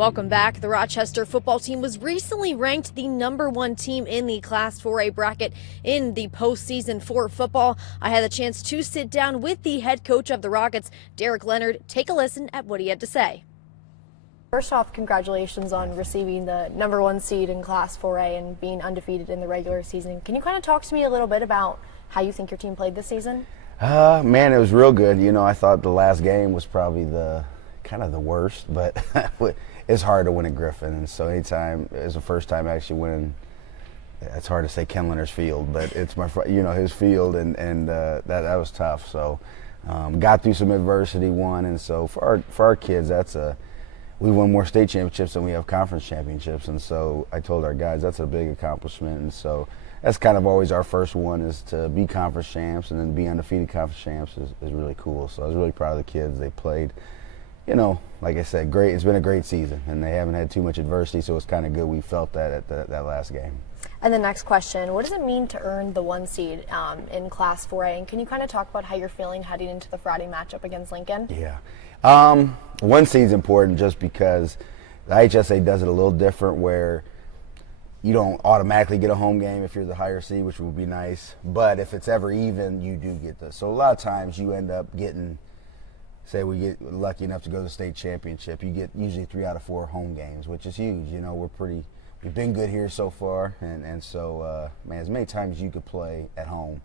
Welcome back. The Rochester football team was recently ranked the #1 team in the Class 4A bracket in the postseason for football. I had the chance to sit down with the head coach of the Rockets, Derek Leonard. Take a listen at what he had to say. First off, congratulations on receiving the #1 seed in Class 4A and being undefeated in the regular season. Can you kind of talk to me a little bit about how you think your team played this season? Man, it was real good. You know, I thought the last game was probably the worst, but it's hard to win at Griffin, and so anytime it's the first time actually winning. It's hard to say Ken Leonard's field, but it's his field, and that was tough. So got through some adversity, won, and so for our kids, we won more state championships than we have conference championships, and so I told our guys that's a big accomplishment, and so that's kind of always our first one, is to be conference champs, and then be undefeated conference champs is really cool. So I was really proud of the kids. They played, like I said, great. It's been a great season, and they haven't had too much adversity, so it's kind of good we felt that at that last game. And the next question, what does it mean to earn the 1 seed in Class 4A? And can you kind of talk about how you're feeling heading into the Friday matchup against Lincoln? Yeah. 1 seed's important just because the IHSA does it a little different, where you don't automatically get a home game if you're the higher seed, which would be nice. But if it's ever even, you do get this. So a lot of times you end up getting, say we get lucky enough to go to the state championship, you get usually 3 out of 4 home games, which is huge. We've been good here so far, and so man, as many times as you could play at home,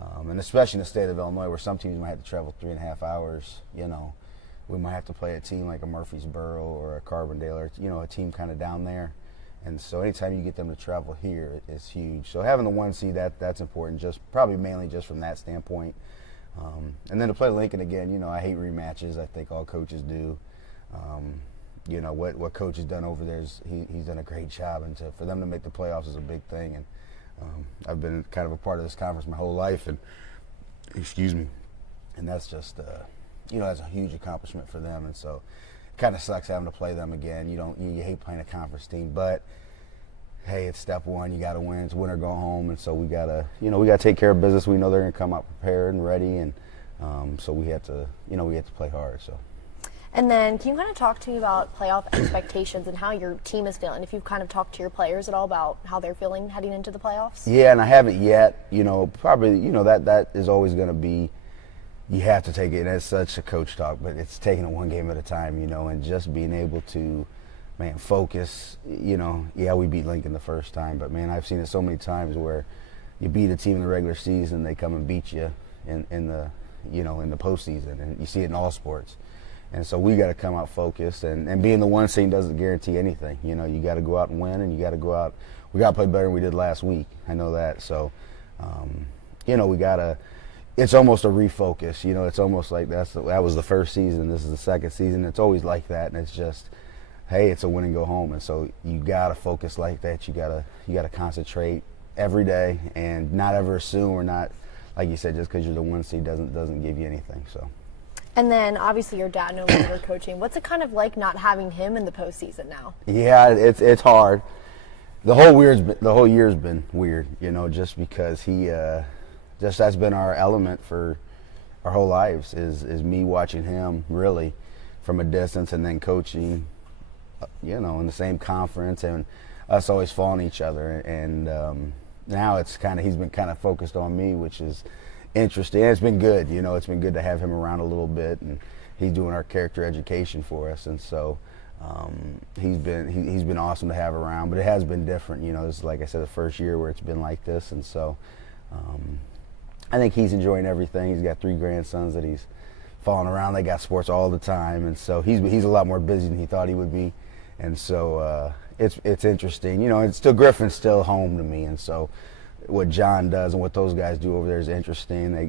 and especially in the state of Illinois, where some teams might have to travel 3.5 hours. We might have to play a team like a Murfreesboro or a Carbondale, or a team kind of down there. And so anytime you get them to travel here, it's huge. So having the 1 seed, that's important, probably mainly just from that standpoint. And then to play Lincoln again, I hate rematches. I think all coaches do. What Coach has done over there he's done a great job, and for them to make the playoffs is a big thing. And I've been kind of a part of this conference my whole life, and and that's just that's a huge accomplishment for them. And so it kind of sucks having to play them again. You hate playing a conference team, but hey, it's step 1. You got to win. It's win or go home, and so we gotta take care of business. We know they're gonna come out prepared and ready, and so we have to play hard. So. And then can you kind of talk to me about playoff expectations and how your team is feeling? If you've kind of talked to your players at all about how they're feeling heading into the playoffs? Yeah, and I haven't yet. Probably that is always going to be. You have to take it as such a coach talk, but it's taking it 1 game at a time. And just being able to, man, focus. Yeah, we beat Lincoln the first time, but man, I've seen it so many times where you beat a team in the regular season, they come and beat you in the postseason, and you see it in all sports. And so we got to come out focused, and being the 1 seed doesn't guarantee anything. You got to go out and win, and you got to go out. We got to play better than we did last week. I know that. So, we got to. It's almost a refocus. It's almost like that was the first season. This is the second season. It's always like that, and it's just, hey, it's a win and go home. And so you got to focus like that. You got to concentrate every day, and not ever assume, or not, like you said, just because you're the 1 seed doesn't give you anything. So. And then, obviously, your dad no longer coaching. What's it kind of like not having him in the postseason now? Yeah, it's hard. The whole year's been weird, just because that's been our element for our whole lives, is me watching him really from a distance, and then coaching, in the same conference, and us always following each other. And now he's been kind of focused on me, which is interesting. And it's been good. It's been good to have him around a little bit, and he's doing our character education for us, and so he's been awesome to have around. But it has been different. This is, like I said, the first year where it's been like this, and so I think he's enjoying everything. He's got 3 grandsons that he's following around. They got sports all the time, and so he's a lot more busy than he thought he would be, and so it's interesting. It's still Griffin's still home to me, and so what John does and what those guys do over there is interesting. They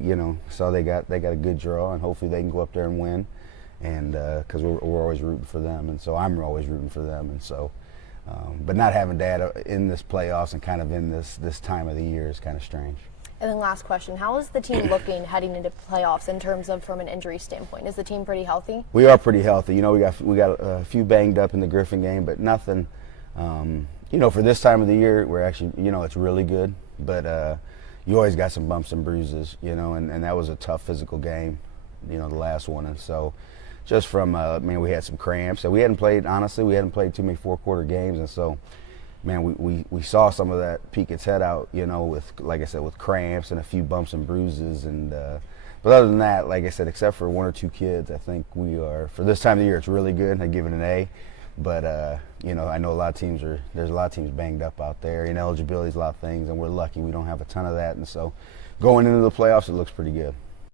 got a good draw, and hopefully they can go up there and win. And because we're always rooting for them, and so I'm always rooting for them. And so, but not having Dad in this playoffs and kind of in this time of the year is kind of strange. And then last question, how is the team looking heading into playoffs in terms of from an injury standpoint? Is the team pretty healthy? We are pretty healthy. We got a few banged up in the Griffin game, but nothing. For this time of the year, we're actually, it's really good. But you always got some bumps and bruises, and that was a tough physical game, the last one. And so just from man, we had some cramps, and we hadn't played too many 4-quarter games, and so man, we saw some of that peek its head out, you know, with, like I said, with cramps and a few bumps and bruises, and but other than that, like I said, except for 1 or 2 kids, I think we are, for this time of the year, it's really good. I give it an A. But you know, I know there's a lot of teams banged up out there, and eligibility is a lot of things, and we're lucky we don't have a ton of that, and so going into the playoffs, it looks pretty good.